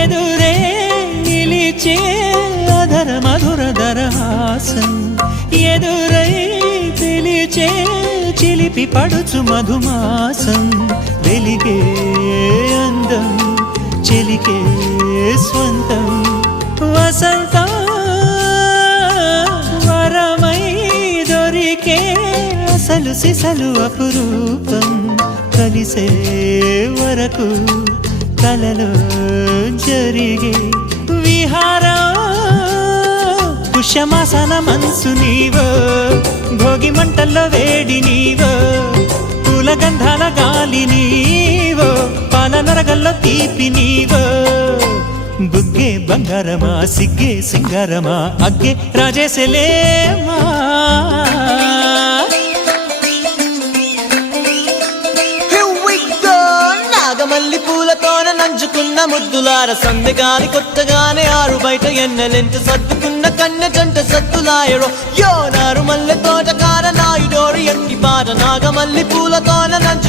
ఎదురే నిలిచే అధర మధుర దరహాసం ఎదురై పిలిచే చిలిపి పడుచు మధుమాసం వెలిగే అందం చెలికే స్వంతం వసంతం వరమై దొరికే అసలు సిసలు అపురూపం కలిసే వరకు కలలో జరిగే విహారం పుష్యమాసన మనసు నీవో భోగి మంటల్లో వేడి నీవో పూల గంధాల గాలి నీవో పాల నరగల్లో తీపి నీవో బుగ్గే బంగారమా సిగ్గే సింగారమా అగ్గే రాజేసలేమా మల్లి పూలతోన నంచుకున్న ముద్దులార సందెగాని కొత్తగానే ఆరు బయట ఎన్నెలెంట సర్దుకున్న కన్నె జంట సత్తులాయరో యో నారు మల్లె తోటకార నాయుడోరు ఎట్టి పాట నాగమల్లి పూలతోన నంచు